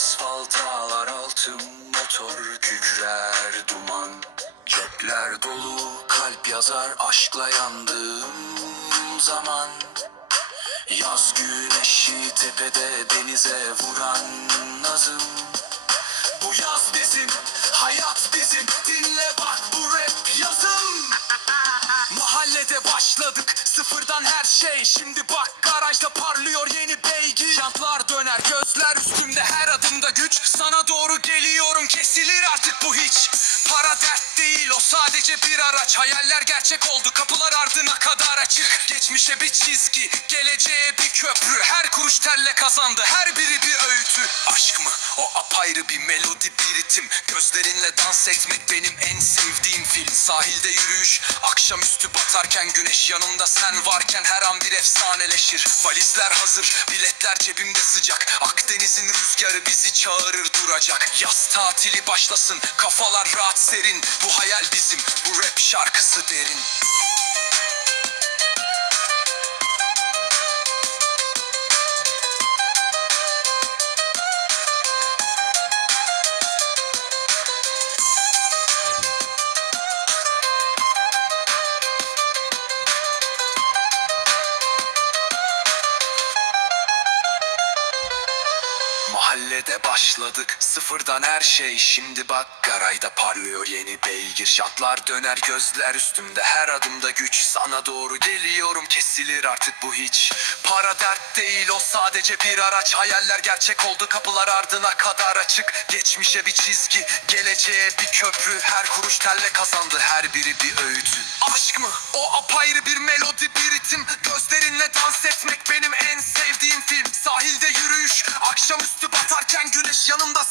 Asfalt ağlar altım motor kükrer duman. Cepler dolu kalp yazar aşkla yandığım zaman. Yaz güneşi tepede denize vuran nazım. Bu yaz bizim, hayat bizim. Dinle bak bu rap yazım. Mahallede başladık sıfırdan her şey. Şimdi bak garajda parlıyor yeni beygir. Jantlar döner gözler adımda güç Sana doğru geliyorum. Kesilir artık bu hiç. Para dert değil o sadece bir araç. Hayaller gerçek oldu kadar açık Geçmişe bir çizgi. Geleceğe bir köprü. Her kuruş terle kazandı. Her biri bir öğütü Aşk mı? O apayrı bir melodi bir ritim. Gözlerinle dans etmek benim en sevdiğim film. Sahilde yürüyüş akşamüstü batarken güneş. Yanımda sen varken her an bir efsaneleşir. Valizler hazır biletler cebimde sıcak. Akdeniz'in rüzgarı bizi çağırır duracak. Yaz tatili başlasın kafalar rahat serin. Bu hayal bizim bu rap şarkısı derin Mahallede başladık. Sıfırdan her şey. Şimdi bak garayda parlıyor yeni beygir. Jantlar döner gözler üstümde. Her adımda güç Sana doğru geliyorum. Kesilir artık bu hiç. Para dert değil o sadece bir araç. Hayaller gerçek oldu kapılar ardına kadar açık. Geçmişe bir çizgi geleceğe bir köprü. Her kuruş telle kazandı her biri bir öğütü. Aşk mı? O apayrı bir melodi bir ritim. Gözlerinle dans etmek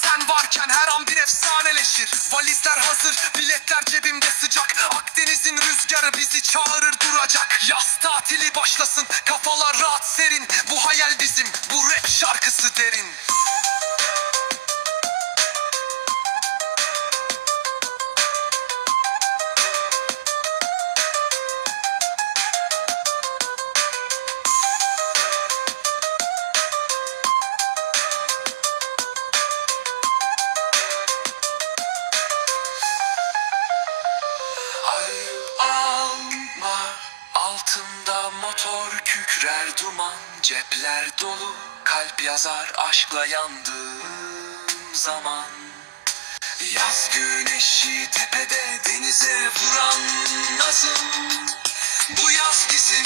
sen varken Her an bir efsaneleşir. Valizler hazır biletler cebimde sıcak. Akdeniz'in rüzgarı bizi çağırır duracak. Yaz tatili başlasın kafalar rahat serin. Bu hayal bizim bu rap şarkısı derin kükrer duman Cepler dolu kalp yazar aşkla yandığım zaman. Yaz güneşi tepede denize vuran nazım Bu yaz bizim